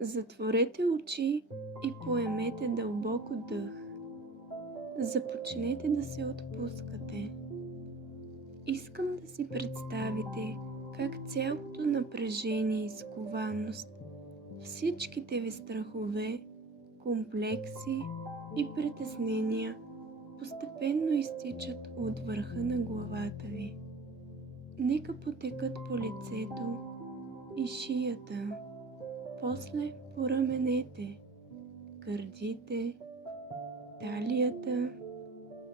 Затворете очи и поемете дълбоко дъх. Започнете да се отпускате. Искам да си представите как цялото напрежение и скованост, всичките ви страхове, комплекси и притеснения постепенно изтичат от върха на главата ви. Нека потекат по лицето и шията, после по раменете, гърдите, талията,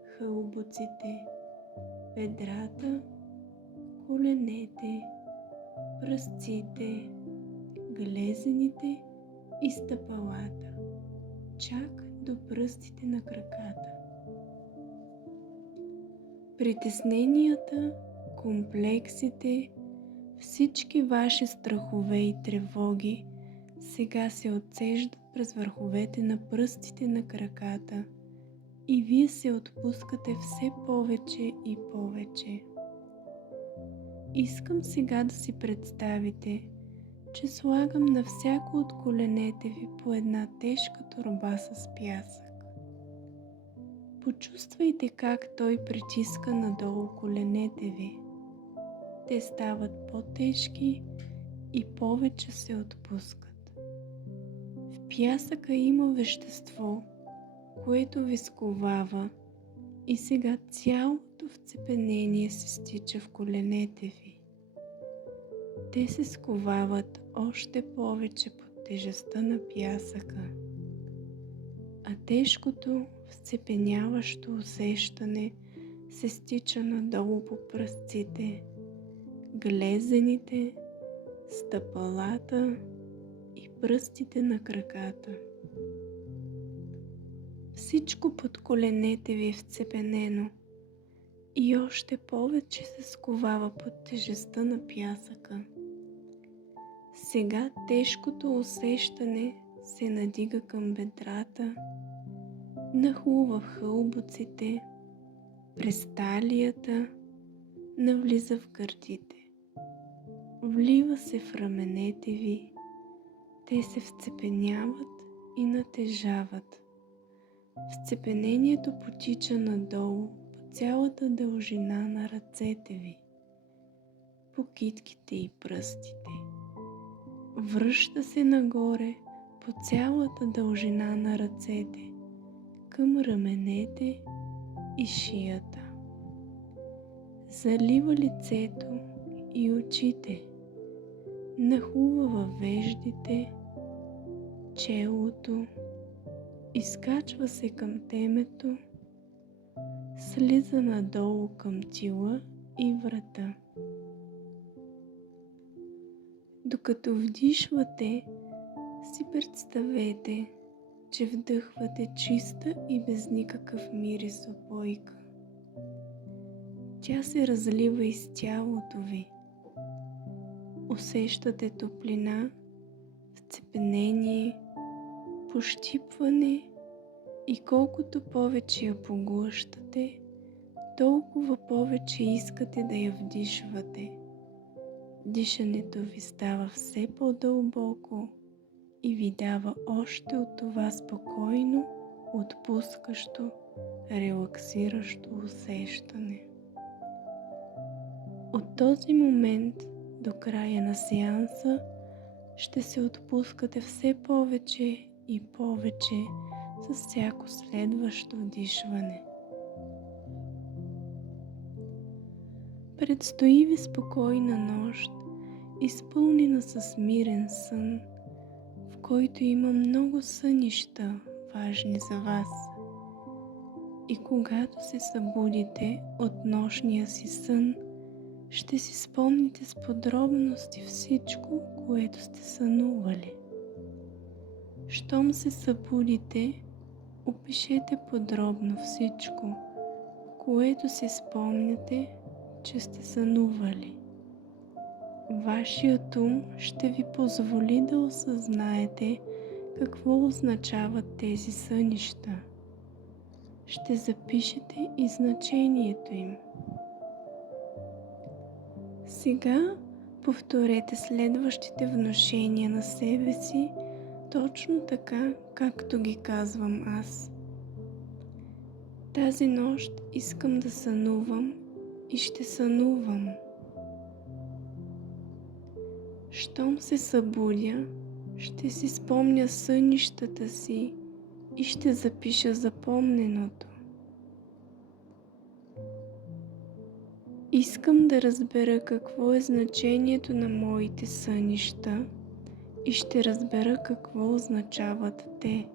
хълбоците, бедрата, коленете, пръстците, глезените и стъпалата, чак до пръстите на краката. Притесненията, комплексите, всички ваши страхове и тревоги сега се отсеждат през върховете на пръстите на краката и вие се отпускате все повече и повече. Искам сега да си представите, че слагам на всяко от коленете ви по една тежка торба с пясък. Почувствайте как той притиска надолу коленете ви. Те стават по-тежки и повече се отпускат. В пясъка има вещество, което ви сковава и сега цялото вцепенение се стича в коленете ви. Те се сковават още повече под тежестта на пясъка, а тежкото вцепеняващо усещане се стича надолу по пръстците, глезените, стъпалата и пръстите на краката. Всичко под коленете ви е вцепенено и още повече се сковава под тежестта на пясъка. Сега тежкото усещане се надига към бедрата, нахлува в хълбоците, през талията, навлиза в гърдите. Влива се в раменете ви, те се вцепеняват и натежават. Вцепенението потича надолу по цялата дължина на ръцете ви, по китките и пръстите. Връща се нагоре по цялата дължина на ръцете, към раменете и шията. Залива лицето и очите, нахлува във веждите, челото, изкачва се към темето, слиза надолу към тила и врата. Докато вдишвате, си представете, че вдъхвате чиста и без никакъв мирис опойка. Тя се разлива из тялото ви. Усещате топлина, вцепенение, пощипване и колкото повече я поглъщате, толкова повече искате да я вдишвате. Дишането ви става все по-дълбоко и ви дава още от това спокойно, отпускащо, релаксиращо усещане. От този момент до края на сеанса ще се отпускате все повече и повече с всяко следващо вдишване. Предстои ви спокойна нощ, изпълнена с мирен сън, в който има много сънища, важни за вас. И когато се събудите от нощния си сън, ще си спомните с подробности всичко, което сте сънували. Щом се събудите, опишете подробно всичко, което си спомняте, че сте сънували. Вашият ум ще ви позволи да осъзнаете какво означават тези сънища. Ще запишете и значението им. Сега повторете следващите внушения на себе си точно така, както ги казвам аз. Тази нощ искам да сънувам и ще сънувам. Щом се събудя, ще си спомня сънищата си и ще запиша запомненото. Искам да разбера какво е значението на моите сънища и ще разбера какво означават те.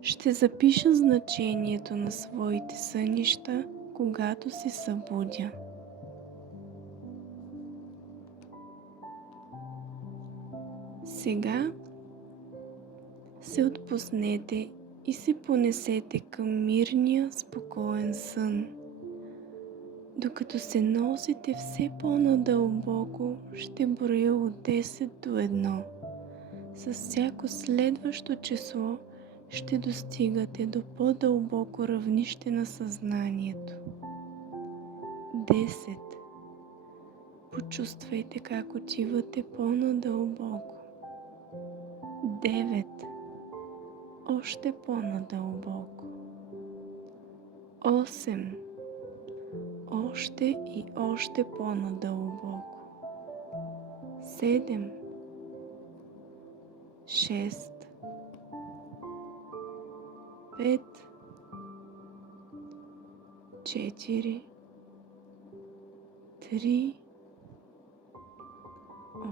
Ще запиша значението на своите сънища, когато се събудя. Сега се отпуснете и се понесете към мирния, спокоен сън. Докато се носите все по-надълбоко, ще броя от 10 до 1. С всяко следващо число ще достигате до по-дълбоко равнище на съзнанието. 10. Почувствайте как отивате по-надълбоко. 9. Още по-надълбоко. 8. Още и още по-надълбоко. 7. 6. 5. 4. 3.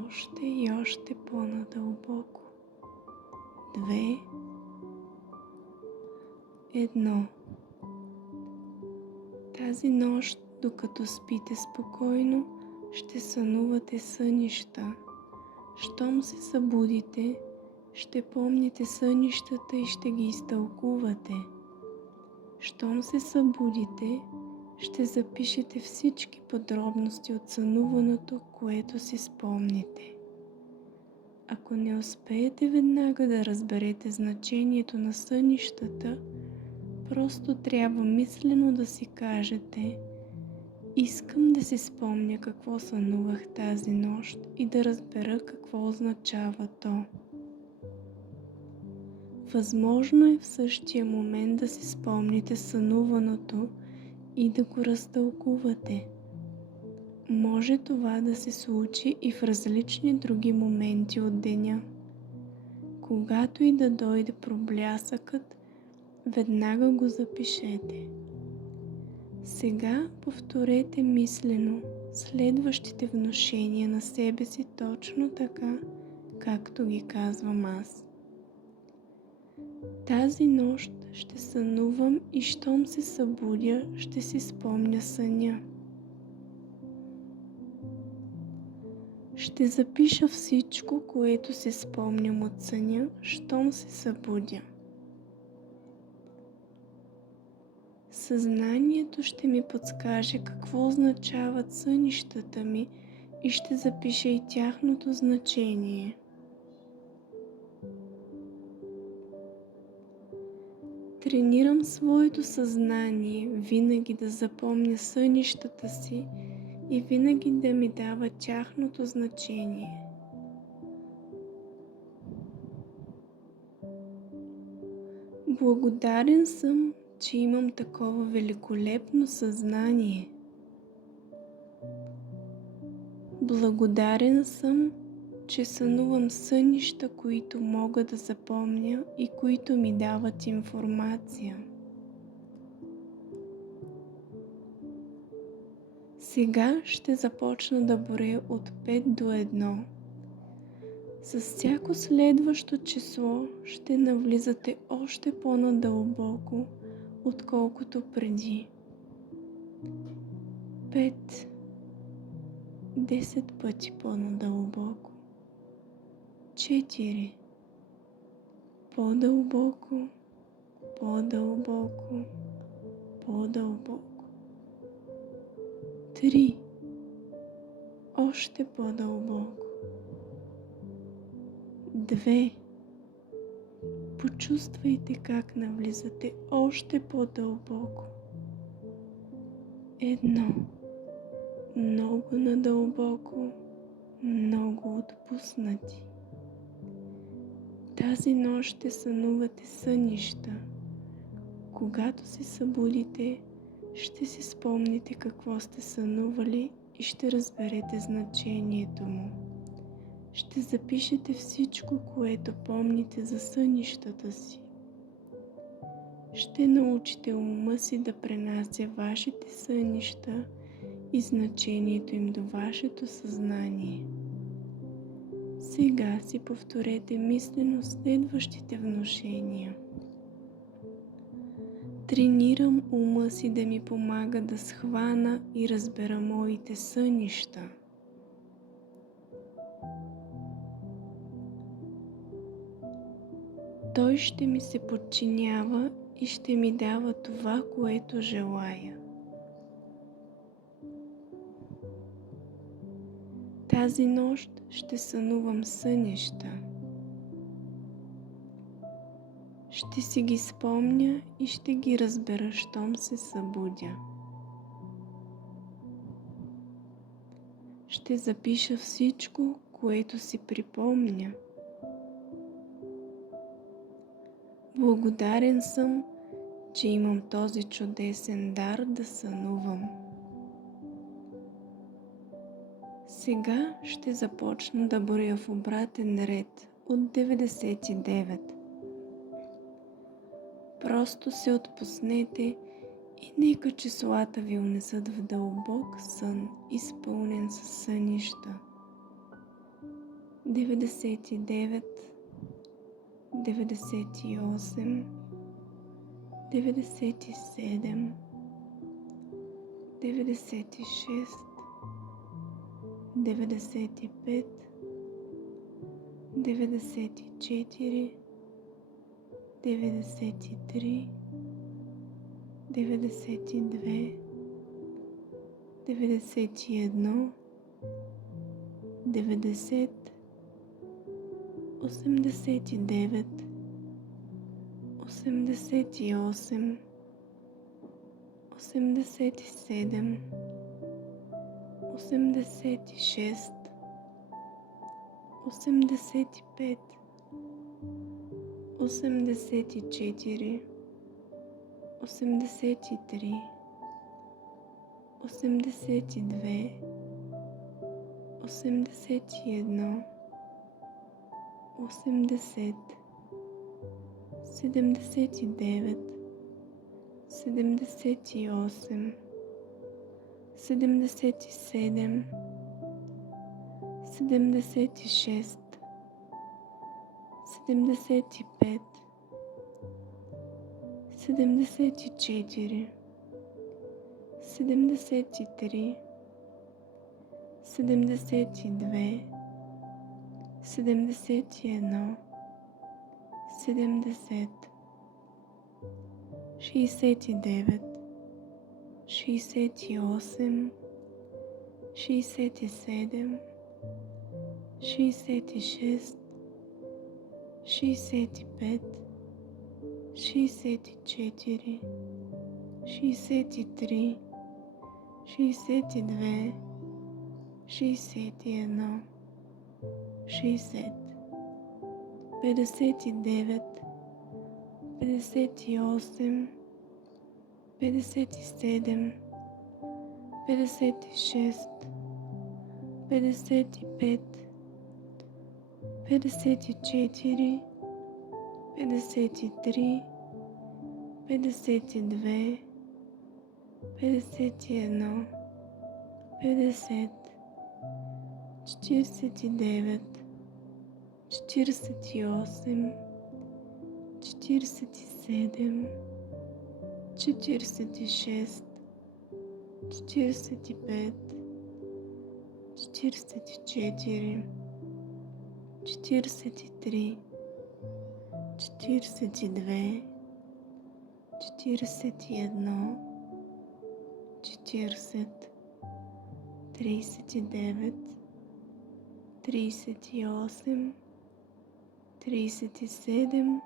Още и още по-надълбоко. 2. 1. Тази нощ, докато спите спокойно, ще сънувате сънища. Щом се събудите, ще помните сънищата и ще ги изтълкувате. Щом се събудите, ще запишете всички подробности от сънуваното, което си спомните. Ако не успеете веднага да разберете значението на сънищата, просто трябва мислено да си кажете: искам да си спомня какво сънувах тази нощ и да разбера какво означава то. Възможно е в същия момент да си спомните сънуваното и да го разтълкувате. Може това да се случи и в различни други моменти от деня. Когато и да дойде проблясъкът, веднага го запишете. Сега повторете мислено следващите внушения на себе си точно така, както ги казвам аз. Тази нощ ще сънувам и щом се събудя, ще си спомня съня. Ще запиша всичко, което си спомням от съня, щом се събудя. Съзнанието ще ми подскаже какво означават сънищата ми и ще запиша и тяхното значение. Тренирам своето съзнание винаги да запомня сънищата си и винаги да ми дава тяхното значение. Благодарен съм, че имам такова великолепно съзнание. Благодарен съм, че сънувам сънища, които мога да запомня и които ми дават информация. Сега ще започна да броя от 5 до 1. С всяко следващо число ще навлизате още по-надълбоко, отколкото преди. 5. 10 пъти по-надълбоко. 4. По-дълбоко, по-дълбоко, по-дълбоко. 3. Още по-дълбоко. 2. Почувствайте как навлизате още по-дълбоко. 1. Много надълбоко, много отпуснати. Тази нощ ще сънувате сънища. Когато се събудите, ще си спомните какво сте сънували и ще разберете значението му. Ще запишете всичко, което помните за сънищата си. Ще научите ума си да пренася вашите сънища и значението им до вашето съзнание. Сега си повторете мислено следващите внушения. Тренирам ума си да ми помага да схвана и разбера моите сънища. Той ще ми се подчинява и ще ми дава това, което желая. Тази нощ ще сънувам сънища. Ще си ги спомня и ще ги разбера, щом се събудя. Ще запиша всичко, което си припомня. Благодарен съм, че имам този чудесен дар да сънувам. Сега ще започна да броя в обратен ред от 99. Просто се отпуснете и нека числата ви унесат в дълбок сън, изпълнен със сънища. 99, 98, 97, 96, 95, 94, 93, 92, 91, 90, 89, 88, 87, 86, 85, 84, 83, 82, 81, 80, 79, 78, 77, 76, 75, 74, 73, 72, 71, 70, 69, 68, 67, 66, 65, 64, 63, 62, 61, 60, 59, 58, 57, 56, 55, 54, 53, 52, 51, 50, 49, 48, 47, 46, 45, 44, 43, 42, 41, 40, 39, 38, 37,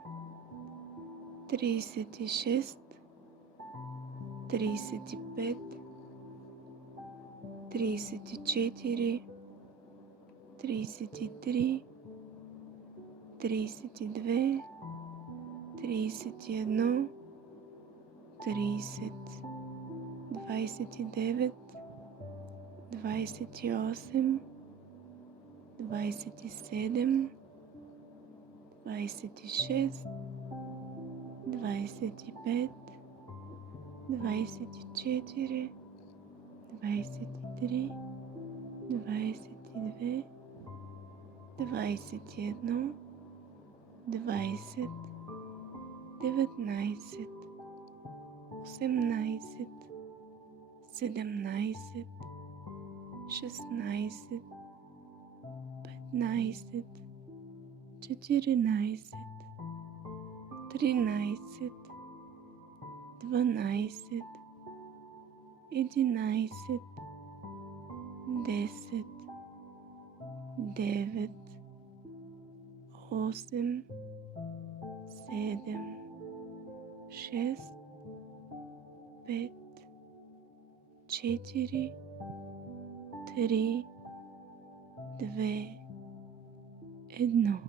36, 35, 34, 33, 32, 31, 30, 29, 28, 27, 26, 25, 24, 23, 22, 21, 20, 19, 18, 17, 16, 15, 14, 13, 12, 11, 10, 9, 8, 7, 6, 5, 4, 3, 2, 1.